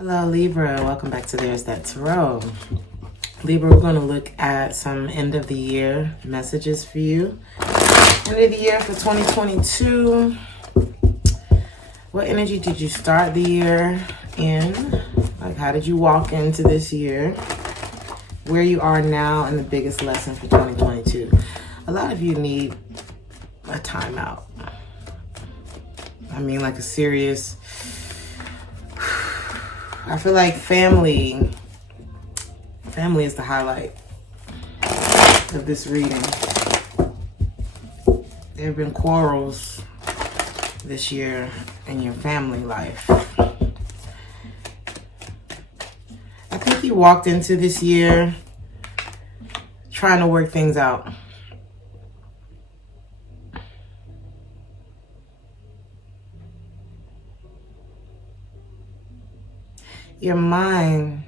Hello Libra, welcome back to Theresthattarot. Libra, we're going to look at some end of the year messages for you. End of the year for 2022. What energy did you start the year in? Like, how did you walk into this year? Where you are now and the biggest lesson for 2022. A lot of you need a timeout. I mean, like a serious... I feel like family is the highlight of this reading. There have been quarrels this year in your family life. I think you walked into this year trying to work things out. Your mind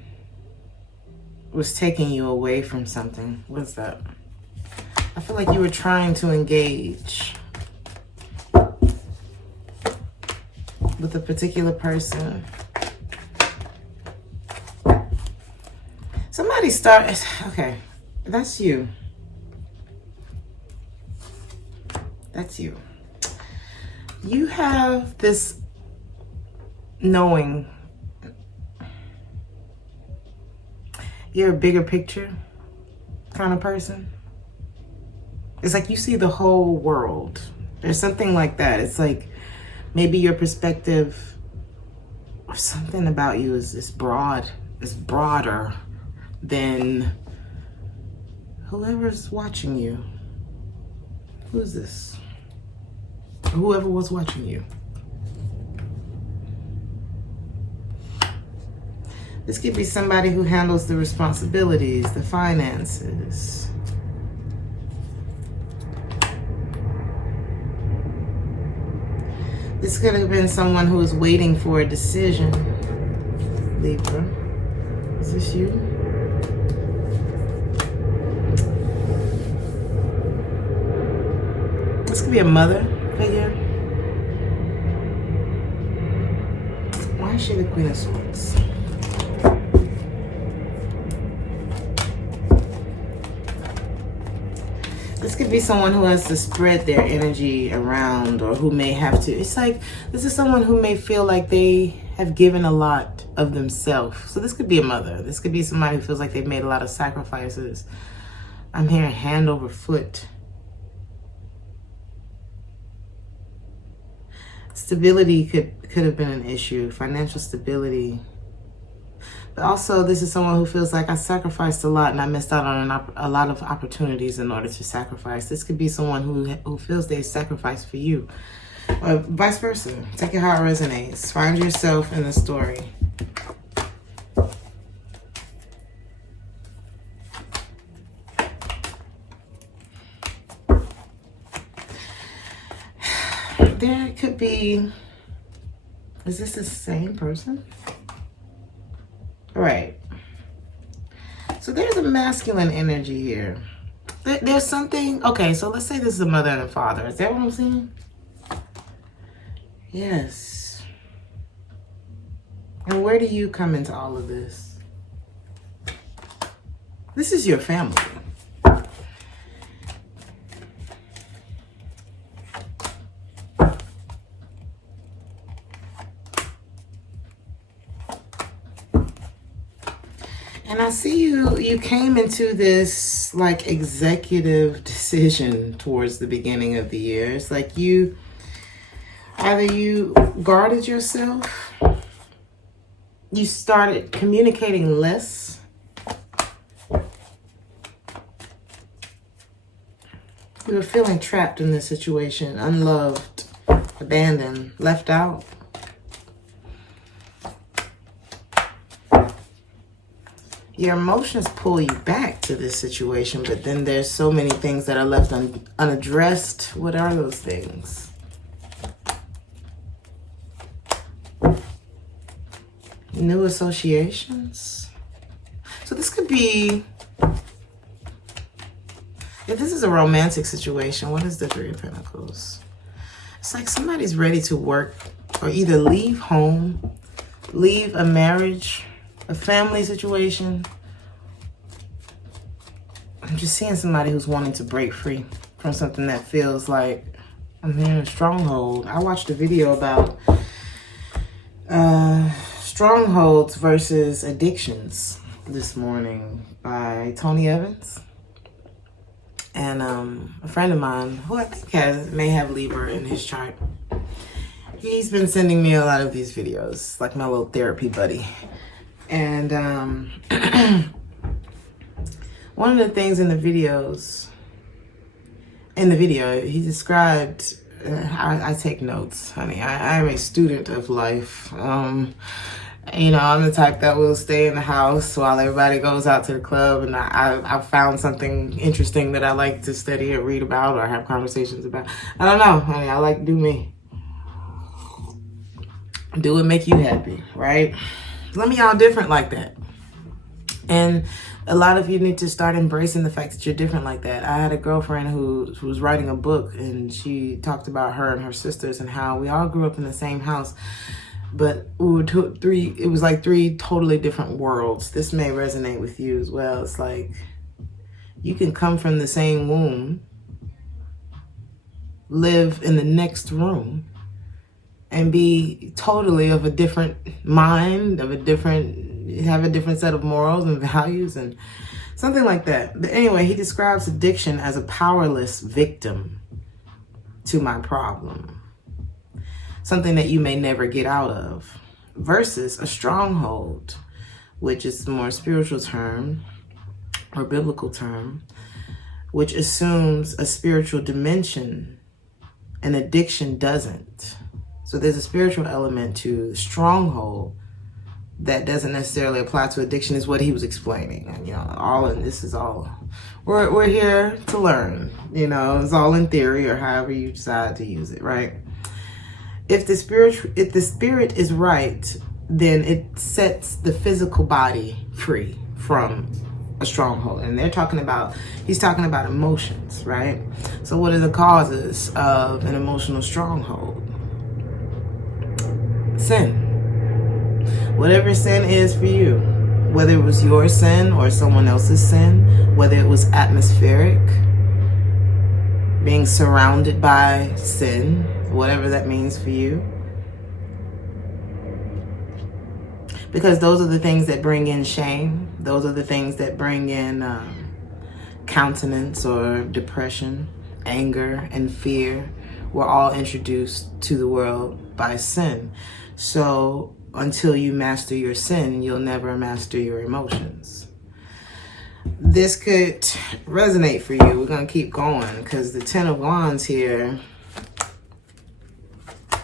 was taking you away from something. What's that? I feel like you were trying to engage with a particular person. Somebody started... Okay, that's you. That's you. You have this knowing... You're a bigger picture kind of person. It's like you see the whole world. There's something like that. It's like maybe your perspective or something about you is broader than whoever's watching you. Who's this? Whoever was watching you. This could be somebody who handles the responsibilities, the finances. This could have been someone who was waiting for a decision. Libra, is this you? This could be a mother figure. Why is she the Queen of Swords? This could be someone who has to spread their energy around, or who may have to. It's like, this is someone who may feel like they have given a lot of themselves. So this could be a mother. This could be somebody who feels like they've made a lot of sacrifices. I'm hearing hand over foot. Stability could have been an issue. Financial stability. But also, this is someone who feels like I sacrificed a lot and I missed out on a lot of opportunities in order to sacrifice. This could be someone who feels they sacrificed for you. Or vice versa. Take it how it resonates. Find yourself in the story. There could be... Is this the same person? Right. So there's a masculine energy here. There's something... Okay, so let's say this is a mother and a father. Is that what I'm seeing? Yes. And where do you come into all of this? This is your family. And I see you came into this like executive decision towards the beginning of the year. It's like either you guarded yourself, you started communicating less, you were feeling trapped in this situation, unloved, abandoned, left out. Your emotions pull you back to this situation, but then there's so many things that are left unaddressed. What are those things? New associations. So this could be, if this is a romantic situation, what is the Three of Pentacles? It's like somebody's ready to work or either leave home leave a marriage, a family situation. I'm just seeing somebody who's wanting to break free from something that feels like, I'm hearing a stronghold. I watched a video about strongholds versus addictions this morning by Tony Evans. And a friend of mine, who I think may have Libra in his chart, he's been sending me a lot of these videos, like my little therapy buddy. And one of the things in the video, he described, I take notes, honey. I'm a student of life. You know, I'm the type that will stay in the house while everybody goes out to the club, and I found something interesting that I like to study or read about or have conversations about. I don't know, honey. I like to do me. Do what make you happy, right? Some of y'all different like that. And a lot of you need to start embracing the fact that you're different like that. I had a girlfriend who was writing a book, and she talked about her and her sisters and how we all grew up in the same house, but we were it was like three totally different worlds. This may resonate with you as well. It's like you can come from the same womb, live in the next room, and be totally of a different mind, have a different set of morals and values and something like that. But anyway, he describes addiction as a powerless victim to my problem. Something that you may never get out of, versus a stronghold, which is the more spiritual term or biblical term, which assumes a spiritual dimension, and addiction doesn't. So there's a spiritual element to the stronghold that doesn't necessarily apply to addiction, is what he was explaining. And, you know, this is all, we're here to learn, you know, it's all in theory or however you decide to use it, right? If the spirit is right, then it sets the physical body free from a stronghold. And he's talking about emotions, right? So what are the causes of an emotional stronghold? Sin. Whatever sin is for you, whether it was your sin or someone else's sin, whether it was atmospheric, being surrounded by sin, whatever that means for you. Because those are the things that bring in shame. Those are the things that bring in countenance or depression, anger, and fear. We're all introduced to the world by sin. So until you master your sin, you'll never master your emotions. This could resonate for you. We're going to keep going because the Ten of Wands here,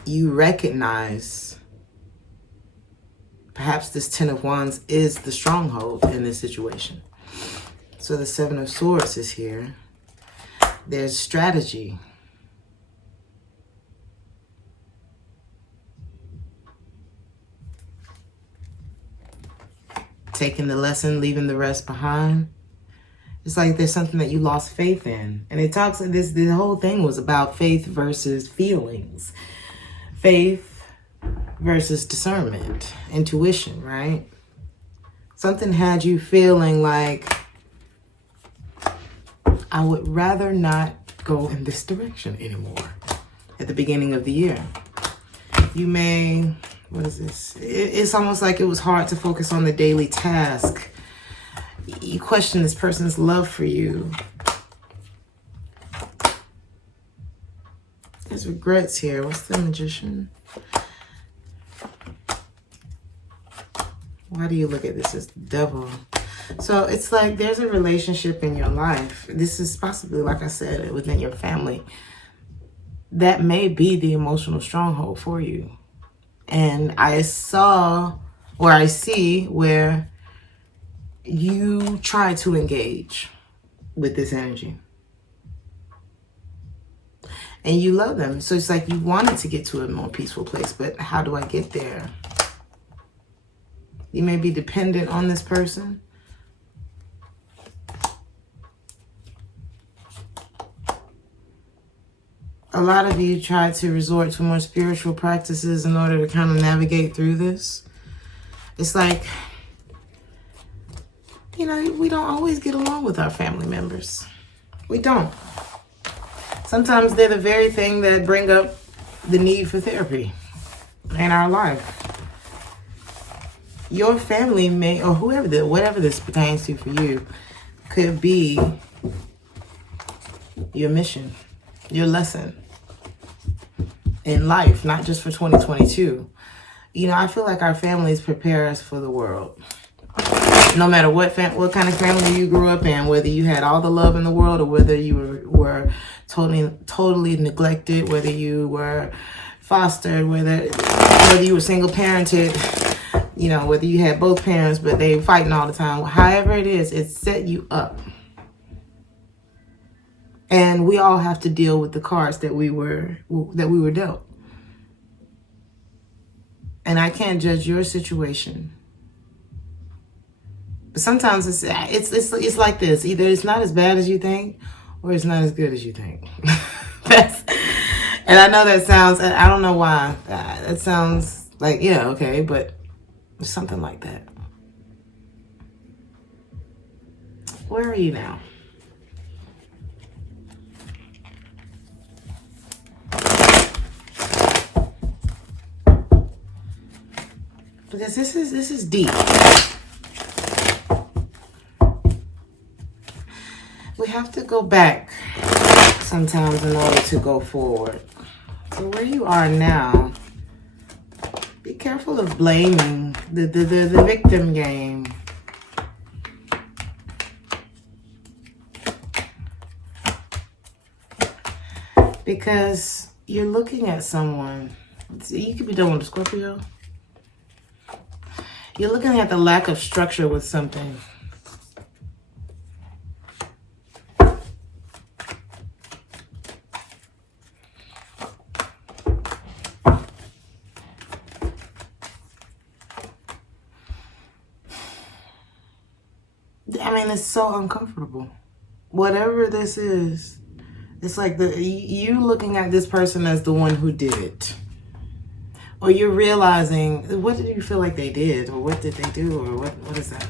you recognize perhaps this Ten of Wands is the stronghold in this situation. So the Seven of Swords is here. There's strategy. Taking the lesson, leaving the rest behind. It's like there's something that you lost faith in. And it talks, the whole thing was about faith versus feelings. Faith versus discernment, intuition, right? Something had you feeling like, I would rather not go in this direction anymore at the beginning of the year. You may, what is this? It's almost like it was hard to focus on the daily task. You question this person's love for you. There's regrets here. What's the Magician? Why do you look at this as the Devil? So it's like there's a relationship in your life. This is possibly, like I said, within your family. That may be the emotional stronghold for you. And I see where you try to engage with this energy. And you love them. So it's like you wanted to get to a more peaceful place, but how do I get there? You may be dependent on this person. A lot of you try to resort to more spiritual practices in order to kind of navigate through this. It's like, you know, we don't always get along with our family members. We don't. Sometimes they're the very thing that bring up the need for therapy in our life. Your family may, or whoever, whatever this pertains to for you, could be your mission, your lesson in life, not just for 2022. You know, I feel like our families prepare us for the world. No matter what kind of family you grew up in, whether you had all the love in the world or whether you were totally neglected, whether you were fostered, whether you were single parented, you know, whether you had both parents but they were fighting all the time. However it is, it set you up. And we all have to deal with the cards that we were dealt. And I can't judge your situation. But sometimes it's like this. Either it's not as bad as you think, or it's not as good as you think. And I know that sounds, I don't know why. That sounds like, yeah, okay, but it's something like that. Where are you now? Because this is deep. We have to go back sometimes in order to go forward. So where you are now, be careful of blaming the victim game. Because you're looking at someone, you could be dealing with a Scorpio. You're looking at the lack of structure with something. I mean, it's so uncomfortable. Whatever this is, it's like you looking at this person as the one who did it. Or you're realizing, what did you feel like they did? Or what did they do? Or what is that?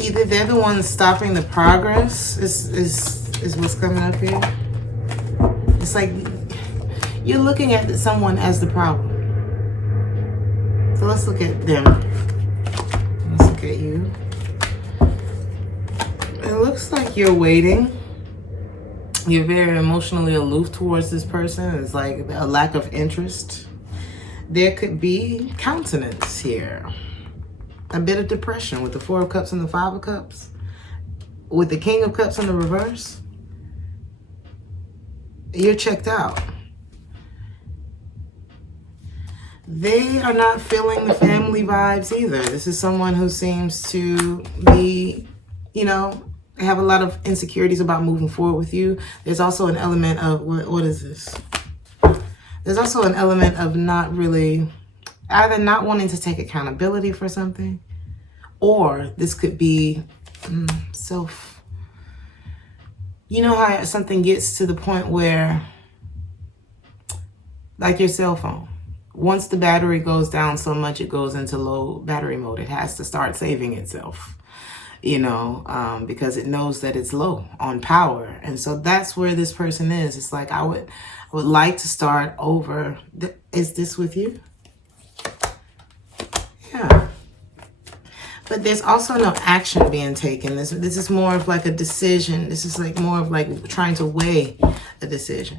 Either they're the ones stopping the progress, is what's coming up here. It's like you're looking at someone as the problem. So let's look at them. Let's look at you. It looks like you're waiting. You're very emotionally aloof towards this person. It's like a lack of interest. There could be countenance here. A bit of depression with the Four of Cups and the Five of Cups. With the King of Cups in the reverse. You're checked out. They are not feeling the family vibes either. This is someone who seems to be, you know, have a lot of insecurities about moving forward with you. There's also an element of, what is this? There's also an element of not really, either not wanting to take accountability for something, or this could be self. You know how something gets to the point where, like your cell phone, once the battery goes down so much it goes into low battery mode, it has to start saving itself. You know, because it knows that it's low on power. And so that's where this person is. It's like, I would like to start over. Is this with you? Yeah. But there's also no action being taken. This is more of like a decision. This is like more of like trying to weigh a decision.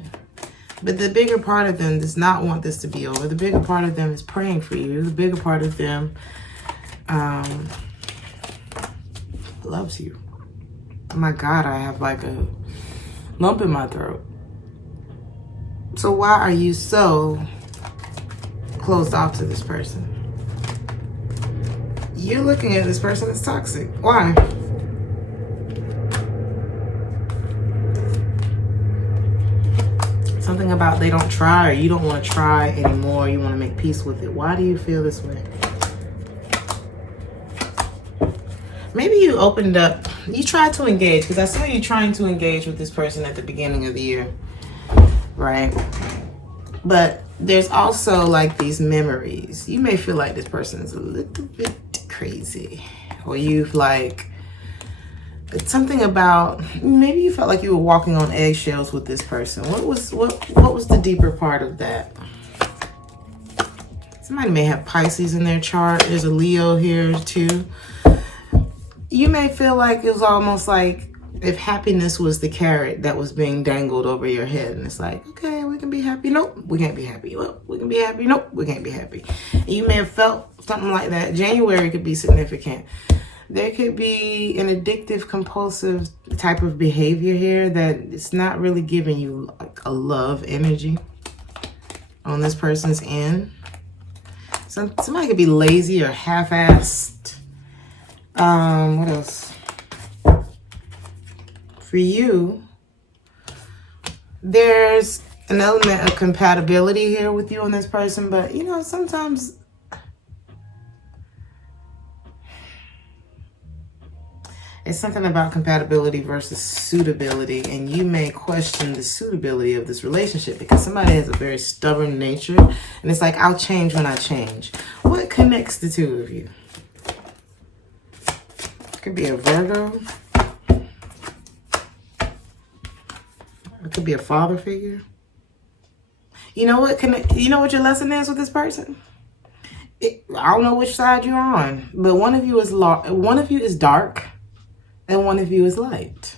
But the bigger part of them does not want this to be over. The bigger part of them is praying for you. The bigger part of them, loves you. Oh my God, I have like a lump in my throat. So why are you so closed off to this person? You're looking at this person as toxic. Why? Something about they don't try, or you don't want to try anymore. You want to make peace with it. Why do you feel this way? Maybe you opened up, you tried to engage, because I saw you trying to engage with this person at the beginning of the year, right? But there's also like these memories. You may feel like this person is a little bit crazy, or you've like, it's something about, maybe you felt like you were walking on eggshells with this person. What was the deeper part of that? Somebody may have Pisces in their chart. There's a Leo here too. You may feel like it was almost like if happiness was the carrot that was being dangled over your head, and it's like, okay, we can be happy. Nope, we can't be happy. Well, we can be happy. Nope, we can't be happy. And you may have felt something like that. January could be significant. There could be an addictive, compulsive type of behavior here that it's not really giving you like a love energy on this person's end. Somebody could be lazy or half-assed. What else? For you, there's an element of compatibility here with you and this person, but you know, sometimes it's something about compatibility versus suitability, and you may question the suitability of this relationship because somebody has a very stubborn nature, and it's like, I'll change when I change. What connects the two of you? It could be a Virgo. It could be a father figure. You know what? You know what your lesson is with this person? I don't know which side you're on, but one of you is dark, and one of you is light.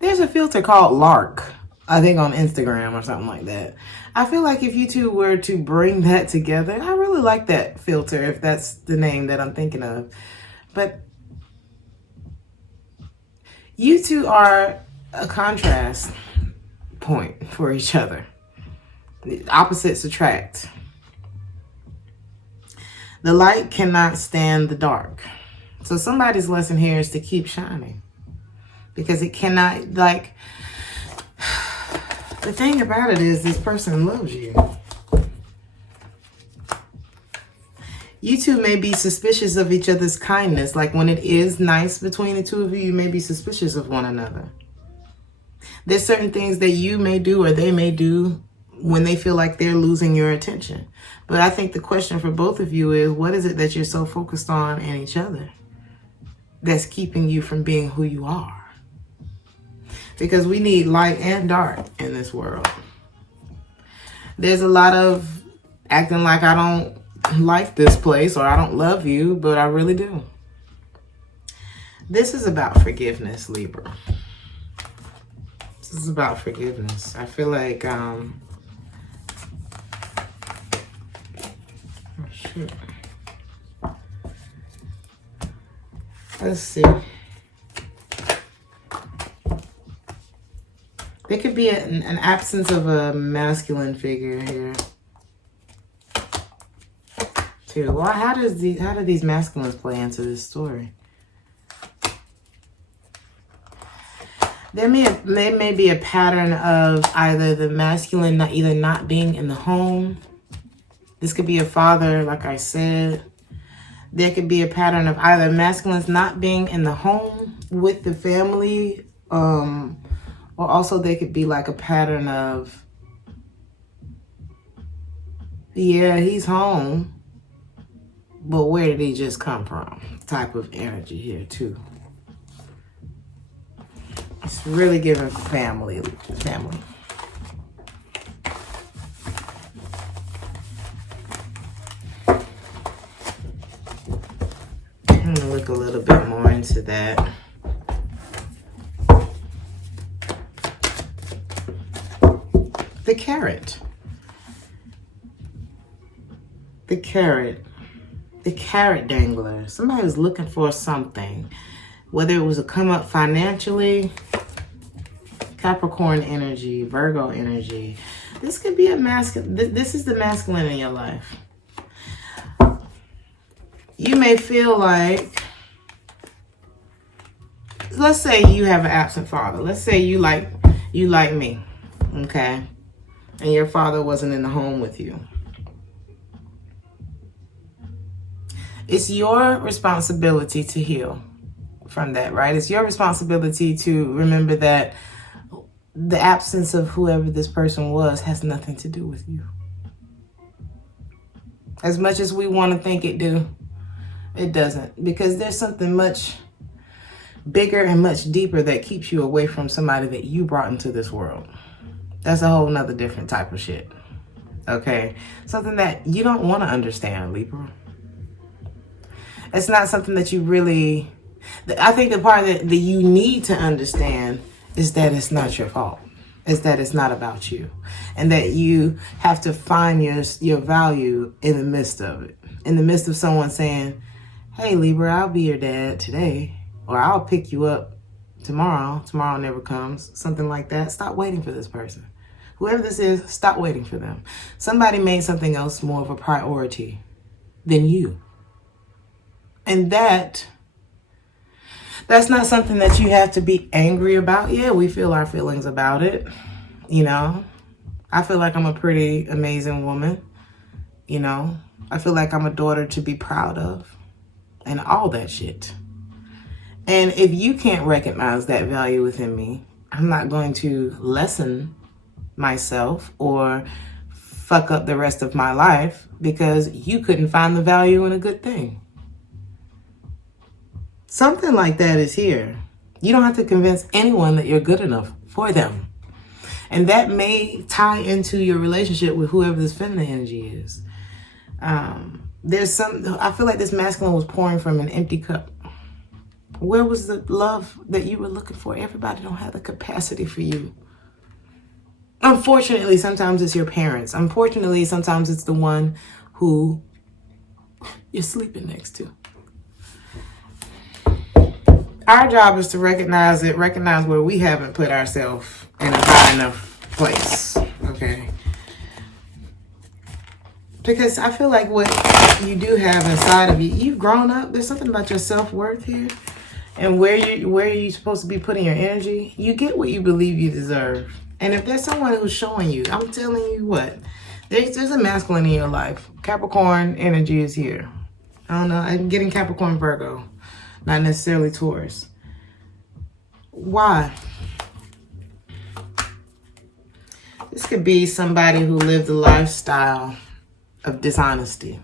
There's a filter called Lark, I think on Instagram or something like that. I feel like if you two were to bring that together, I really like that filter, if that's the name that I'm thinking of. But you two are a contrast point for each other. The opposites attract. The light cannot stand the dark. So somebody's lesson here is to keep shining, because it cannot, like, the thing about it is this person loves you. You two may be suspicious of each other's kindness. Like when it is nice between the two of you, you may be suspicious of one another. There's certain things that you may do or they may do when they feel like they're losing your attention. But I think the question for both of you is, what is it that you're so focused on in each other that's keeping you from being who you are? Because we need light and dark in this world. There's a lot of acting like I don't like this place or I don't love you, but I really do. This is about forgiveness, Libra. This is about forgiveness. I feel like, oh shit. Let's see. There could be an absence of a masculine figure here, too. Well, how do these masculines play into this story? There may be a pattern of either the masculine not being in the home. This could be a father, like I said. There could be a pattern of either masculines not being in the home with the family, or also there could be like a pattern of, yeah, he's home, but where did he just come from? Type of energy here too. It's really giving family. I'm gonna look a little bit more into that. The carrot. The carrot dangler. Somebody was looking for something. Whether it was a come up financially, Capricorn energy, Virgo energy. This could be a masculine. This is the masculine in your life. You may feel like, let's say you have an absent father. Let's say you like me, okay? And your father wasn't in the home with you. It's your responsibility to heal from that, right? It's your responsibility to remember that the absence of whoever this person was has nothing to do with you. As much as we want to think it do, it doesn't. Because there's something much bigger and much deeper that keeps you away from somebody that you brought into this world. That's a whole nother different type of shit. Okay? Something that you don't want to understand, Libra. It's not something that you really... I think the part that you need to understand is that it's not your fault. Is that it's not about you. And that you have to find your value in the midst of it. In the midst of someone saying, hey, Libra, I'll be your dad today. Or I'll pick you up tomorrow. Tomorrow never comes. Something like that. Stop waiting for this person. Whoever this is, stop waiting for them. Somebody made something else more of a priority than you. And that's not something that you have to be angry about. Yeah, we feel our feelings about it. You know, I feel like I'm a pretty amazing woman. You know, I feel like I'm a daughter to be proud of and all that shit. And if you can't recognize that value within me, I'm not going to lessen myself or fuck up the rest of my life because you couldn't find the value in a good thing. Something like that is here. You don't have to convince anyone that you're good enough for them. And that may tie into your relationship with whoever this feminine energy is. I feel like this masculine was pouring from an empty cup. Where was the love that you were looking for? Everybody don't have the capacity for you. Unfortunately, sometimes it's your parents. Unfortunately, sometimes it's the one who you're sleeping next to. Our job is to recognize it, recognize where we haven't put ourselves in a high enough place, okay? Because I feel like what you do have inside of you, you've grown up. There's something about your self-worth here and where you're supposed to be putting your energy. You get what you believe you deserve. And if there's someone who's showing you, I'm telling you what, there's a masculine in your life. Capricorn energy is here. I don't know, I'm getting Capricorn Virgo. Not necessarily Taurus. Why? This could be somebody who lived a lifestyle of dishonesty.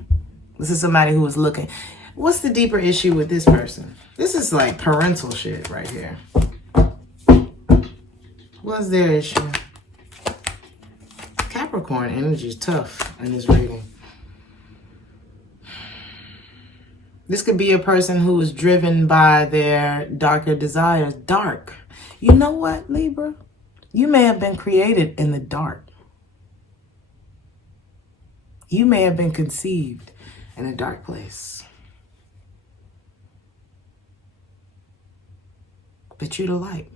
This is somebody who was looking. What's the deeper issue with this person? This is like parental shit right here. What's their issue? Capricorn energy is tough in this reading. This could be a person who is driven by their darker desires. Dark. You know what, Libra? You may have been created in the dark. You may have been conceived in a dark place. But you're the light.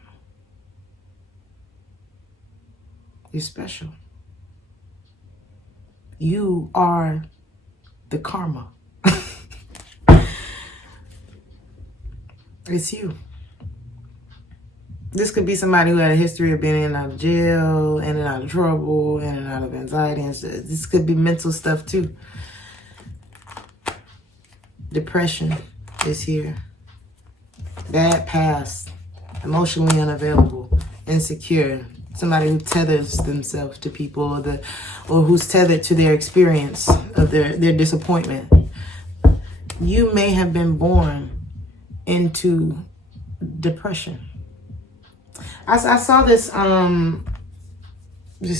You're special. You are the karma. It's you. This could be somebody who had a history of being in and out of jail, in and out of trouble, in and out of anxiety. And this could be mental stuff too. Depression is here. Bad past. Emotionally unavailable. Insecure. Somebody who tethers themselves to people or who's tethered to their experience of their disappointment. You may have been born into depression. I saw this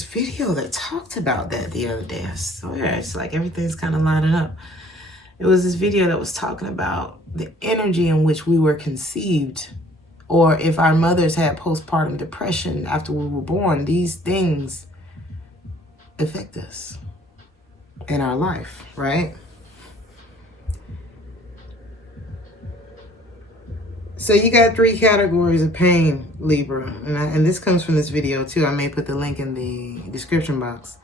video that talked about that the other day. I swear, it's like everything's kind of lining up. It was this video that was talking about the energy in which we were conceived, or if our mothers had postpartum depression after we were born. These things affect us in our life, right? So you got 3 categories of pain, Libra. And this comes from this video too. I may put the link in the description box.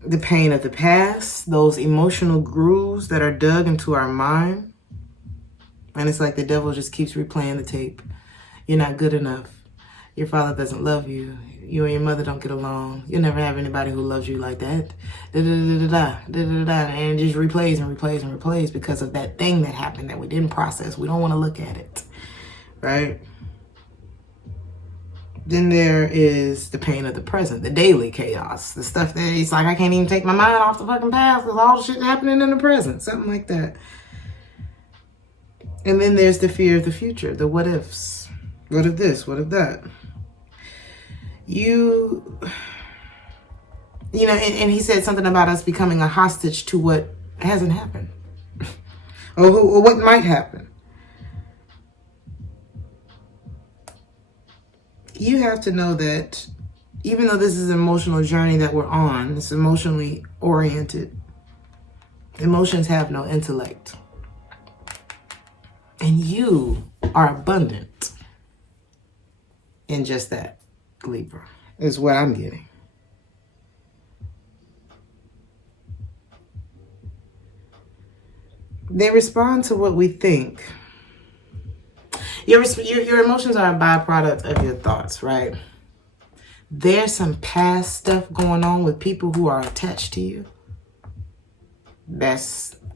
The pain of the past, those emotional grooves that are dug into our mind. And it's like the devil just keeps replaying the tape. You're not good enough. Your father doesn't love you. You and your mother don't get along. You'll never have anybody who loves you like that. And it just replays and replays and replays because of that thing that happened that we didn't process. We don't want to look at it, right? Then there is the pain of the present, the daily chaos, the stuff that it's like, I can't even take my mind off the fucking past because all the shit happening in the present, something like that. And then there's the fear of the future, the what ifs. What if this? What if that? You know, and he said something about us becoming a hostage to what hasn't happened or what might happen. You have to know that even though this is an emotional journey that we're on, it's emotionally oriented. Emotions have no intellect. And you are abundant in just that, Libra, is what I'm getting. They respond to what we think. Your emotions are a byproduct of your thoughts, right? There's some past stuff going on with people who are attached to you.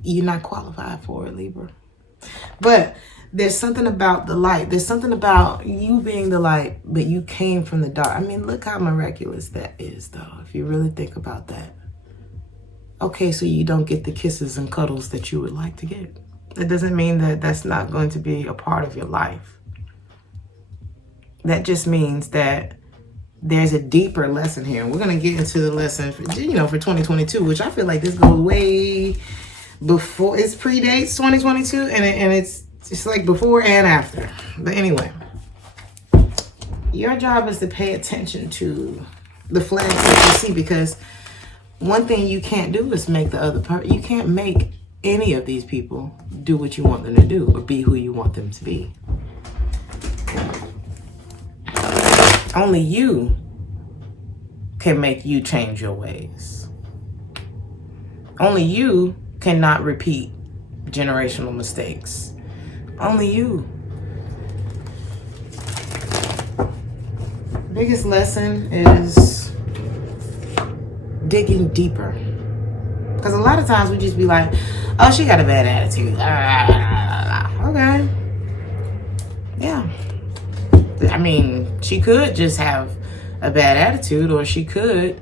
You're not qualified for it, Libra. But there's something about the light. There's something about you being the light, but you came from the dark. I mean, look how miraculous that is, though, if you really think about that. Okay, so you don't get the kisses and cuddles that you would like to get. It doesn't mean that that's not going to be a part of your life. That just means that there's a deeper lesson here. And we're going to get into the lesson for 2022, which I feel like this goes way before. It predates 2022, and it's like before and after. But anyway, your job is to pay attention to the flags that you see, because one thing you can't do is make the other part. You can't make any of these people do what you want them to do or be who you want them to be. Only you can make you change your ways. Only you cannot repeat generational mistakes. Only you. Biggest lesson is digging deeper. Because a lot of times we just be like, oh, she got a bad attitude. Okay. Yeah. I mean, she could just have a bad attitude, or she could,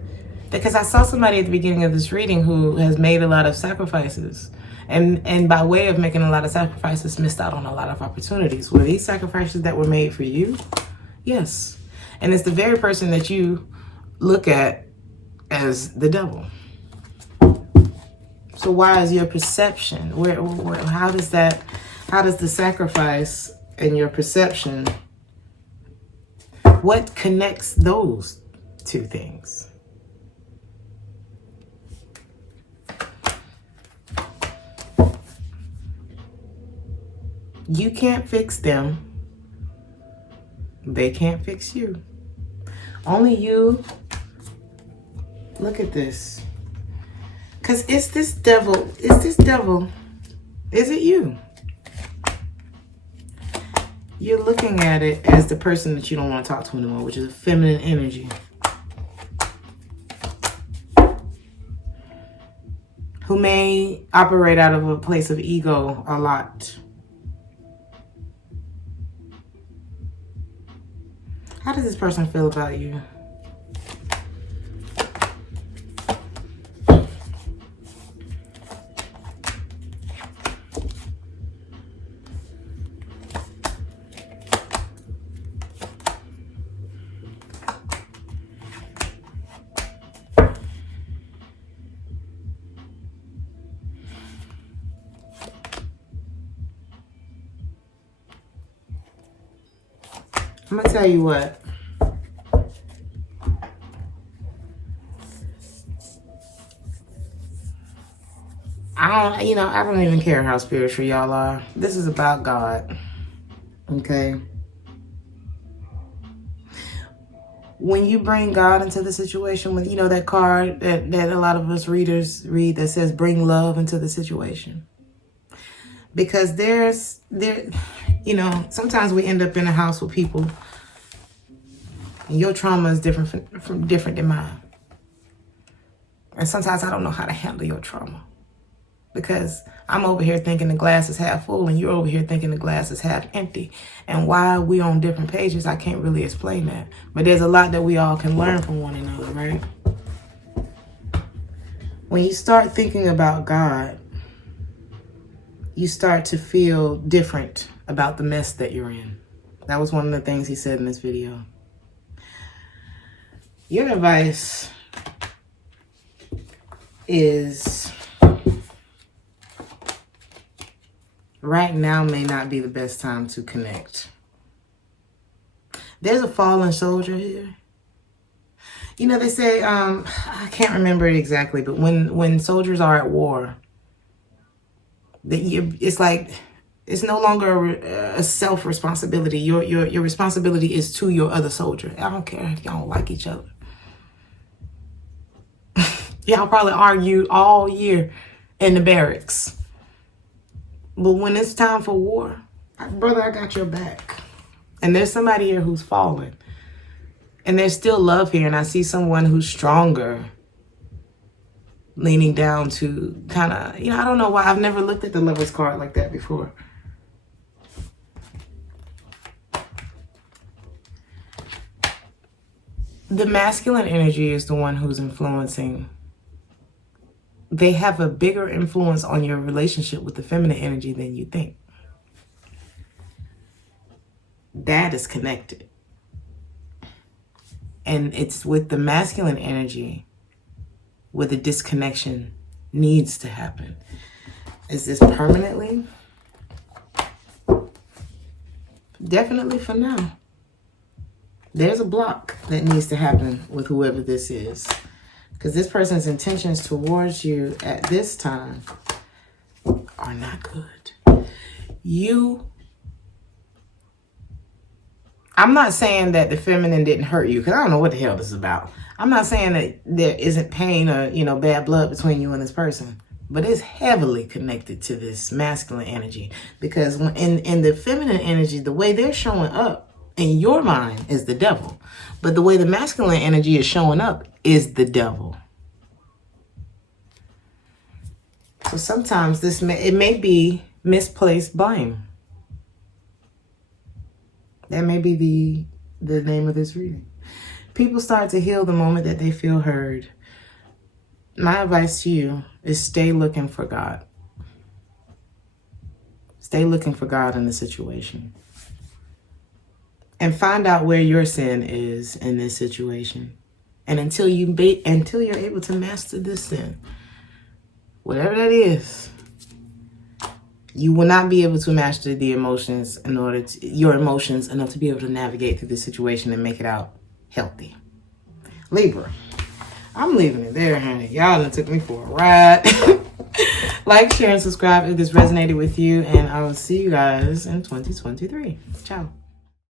because I saw somebody at the beginning of this reading who has made a lot of sacrifices. And by way of making a lot of sacrifices, missed out on a lot of opportunities. Were these sacrifices that were made for you? Yes. And it's the very person that you look at as the devil. So why is your perception, how does the sacrifice and your perception, what connects those two things? You can't fix them. They can't fix you. Only you. Look at this. Because it's this devil. Is it you? You're looking at it as the person that you don't want to talk to anymore, which is a feminine energy. Who may operate out of a place of ego a lot. How does this person feel about you? I'm gonna tell you what. I don't even care how spiritual y'all are. This is about God. Okay? When you bring God into the situation, with that card that a lot of us readers read that says bring love into the situation. Because sometimes we end up in a house with people and your trauma is different than mine. And sometimes I don't know how to handle your trauma. Because I'm over here thinking the glass is half full and you're over here thinking the glass is half empty. And why we on different pages, I can't really explain that. But there's a lot that we all can learn from one another, right? When you start thinking about God, you start to feel different about the mess that you're in. That was one of the things he said in this video. Your advice is right now may not be the best time to connect. There's a fallen soldier here. You know, they say, I can't remember it exactly, but when soldiers are at war, it's like, it's no longer a self-responsibility. Your responsibility is to your other soldier. I don't care if y'all don't like each other. Y'all probably argued all year in the barracks. But when it's time for war, brother, I got your back. And there's somebody here who's fallen. And there's still love here. And I see someone who's stronger leaning down to kind of, I don't know why. I've never looked at the Lover's card like that before. The masculine energy is the one who's influencing. They have a bigger influence on your relationship with the feminine energy than you think. That is connected. And it's with the masculine energy where the disconnection needs to happen. Is this permanently? Definitely for now. There's a block that needs to happen with whoever this is. Because this person's intentions towards you at this time are not good. I'm not saying that the feminine didn't hurt you, because I don't know what the hell this is about. I'm not saying that there isn't pain or, bad blood between you and this person. But it's heavily connected to this masculine energy. Because in the feminine energy, the way they're showing up in your mind is the devil. But the way the masculine energy is showing up is the devil. So sometimes it may be misplaced blame. That may be the name of this reading. People start to heal the moment that they feel heard. My advice to you is stay looking for God. Stay looking for God in the situation. And find out where your sin is in this situation. And until you're able to master this sin, whatever that is, you will not be able to master the emotions your emotions enough to be able to navigate through this situation and make it out healthy. Libra, I'm leaving it there, honey. Y'all done took me for a ride. Like, share, and subscribe if this resonated with you. And I will see you guys in 2023. Ciao.